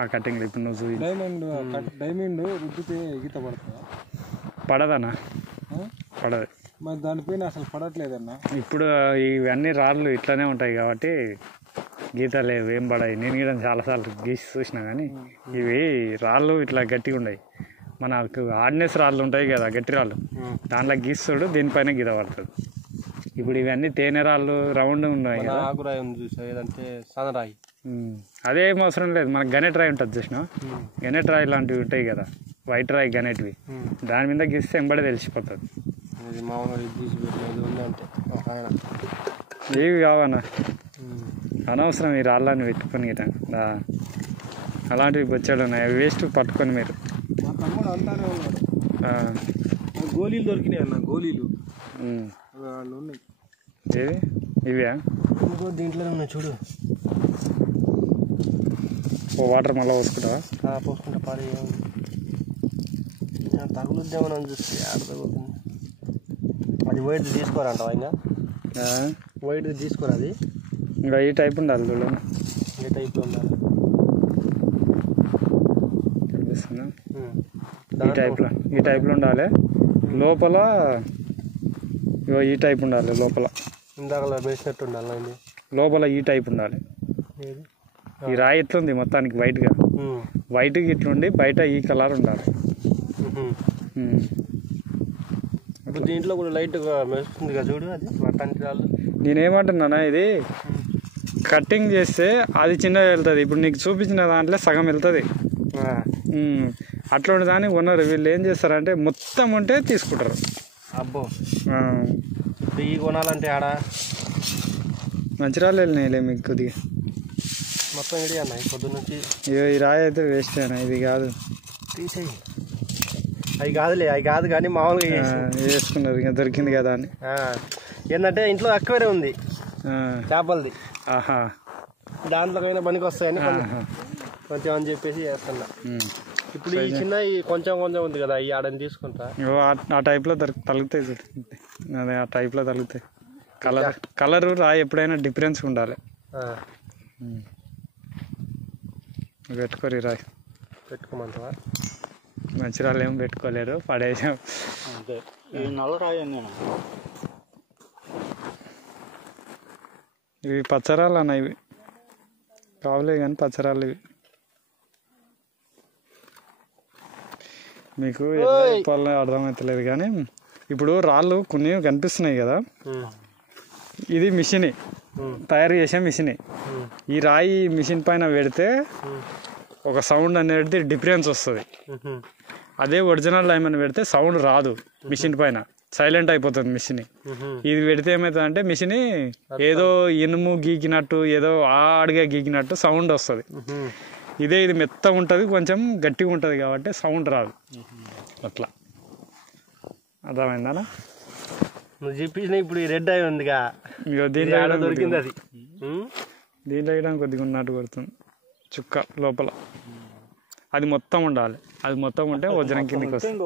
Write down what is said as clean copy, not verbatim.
ఆ కటింగ్ ఇప్పుడు నువ్వు చూసి డైమండ్ రుద్దితే గీత పడుతుందా? పడదన్నా, పడదు. మరి దానిపైన అసలు పడట్లేదన్నా. ఇప్పుడు ఇవన్నీ రాళ్ళు ఇట్లానే ఉంటాయి కాబట్టి గీత లేవు, ఏం పడాయి. నేను కూడా చాలాసార్లు గీసి చూసినా కానీ ఇవి రాళ్ళు ఇట్లా గట్టిగా ఉన్నాయి. మనకు హార్డ్నెస్ రాళ్ళు ఉంటాయి కదా, గట్టి రాళ్ళు, దాంట్లో గీస్తాడు, దీనిపైన గీత పడుతుంది. ఇప్పుడు ఇవన్నీ తేనె రాళ్ళు రౌండ్ ఉన్నాయి కదా, అదేం అవసరం లేదు. మనకు గనెట్ రాయి ఉంటుంది చూసినా, గనెట్ రాయి లాంటివి ఉంటాయి కదా, వైట్ రాయి గనెట్వి, దాని మీద గీస్తే ఎంబడే తెలిసిపోతుంది. ఏవి కావన్నా, అనవసరం ఈ రాళ్ళని పెట్టుకొని అలాంటివి బొచ్చాడు ఉన్నాయి, అవి వేస్ట్ పట్టుకొని మీరు. గోళీలు దొరికినాయి అన్న, గోళీలు ఏవి ఇవే దీంట్లోనే ఉన్నాయి చూడు. వాటర్ మళ్ళీ పోసుకుంటావా? పోసుకుంటా, పాడి తగులుద్దామని చూస్తే ఆడ తగులుతుంది. అది వైట్ది తీసుకోరంటావా? ఇంకా వైట్ది తీసుకోరా, అది ఇంకా ఈ టైప్ ఉండాలి చూడండి, ఏ టైప్లో ఉండాలి కనిపిస్తుందా? ఈ టైప్లో ఉండాలి. లోపల ఈ టైప్ ఉండాలి, లోపల ఇందాక వేసినట్టు ఉండాలి. లోపల ఈ టైప్ ఉండాలి. ఈ రాయి ఎట్లుంది మొత్తానికి వైట్గా, వైట్గా ఇట్లుండి బయట ఈ కలర్ ఉండాలి. ఇప్పుడు దీంట్లో కూడా లైట్గా మెరుస్తుంది కదా చూడు, అది అట్లాంటి రాళ్ళు. నేనేమంటున్నానా, ఇది కటింగ్ చేస్తే అది చిన్నగా వెళ్తుంది. ఇప్పుడు నీకు చూపించిన దాంట్లో సగం వెళ్తుంది. అట్లాంటి దాన్ని కొన్నారు. వీళ్ళు ఏం చేస్తారంటే మొత్తం ఉంటే తీసుకుంటారు. అబ్బో, ఇప్పుడు ఈ కొనాలంటే ఆడ మంచి రాళ్ళు వెళ్ళినాయిలే మీకు కొద్దిగా. మొత్తం ఇడి అన్న పొద్దున్నుంచి. ఈ రాయి అయితే వేస్ట్ అయినా, ఇది కాదు, తీసేయి. అవి కాదులే, అవి కాదు కానీ మామూలుగా వేసుకున్నారు, ఇంకా దొరికింది కదా అని. ఏంటంటే ఇంట్లో అక్వేరియం ఉంది చేపలది, దాంట్లోకైనా పనికి వస్తాయని కొంచెం అని చెప్పేసి చేస్తున్నా. ఇప్పుడు ఈ చిన్న కొంచెం కొంచెం ఉంది కదా, ఈ ఆడని తీసుకుంటా. ఆ టైప్లో తలుగుతాయి, అదే ఆ టైప్లో తలుగుతాయి. కలరు రాయి ఎప్పుడైనా డిఫరెన్స్ ఉండాలి. పెట్టుకోరు రాయి, పెట్టుకోమంటావా? మంచి రాళ్ళు ఏమి పెట్టుకోలేరు, పడేసాం అంతే. ఈ నల్ల రాయి నేను, ఇవి పచ్చరాళ్ళు అన్న, ఇవి కావులే కానీ పచ్చరాళ్ళు ఇవి. మీకు ఎట్లా చెప్పాలో అర్థమవుతలేదు కానీ ఇప్పుడు రాళ్ళు కొన్ని కనిపిస్తున్నాయి కదా, ఇది మిషన్, తయారు చేసే మిషన్. ఈ రాయి మిషన్ పైన పెడితే ఒక సౌండ్ అనేది డిఫరెన్స్ వస్తుంది. అదే ఒరిజినల్ డైమండ్ పెడితే సౌండ్ రాదు, మిషన్ పైన సైలెంట్ అయిపోతుంది మిషన్. ఇది పెడితే ఏమవుతుంది అంటే మిషన్ ఏదో ఇనుము గీకినట్టు, ఏదో ఆడిగా గీకినట్టు సౌండ్ వస్తుంది. ఇది మెత్తగా ఉంటుంది, కొంచెం గట్టిగా ఉంటుంది కాబట్టి సౌండ్ రాదు. అట్లా అర్థమైందా? నువ్వు చెప్పించిన ఇప్పుడు ఈ రెడ్ అయి ఉందిగా, దీంట్లో దొరికింది అది. దీంట్లో వేయడానికి కొద్దిగా ఉన్నట్టు కొడుతుంది చుక్క లోపల. అది మొత్తం ఉండాలి, అది మొత్తం ఉంటే వజ్రం కిందకి వస్తుంది.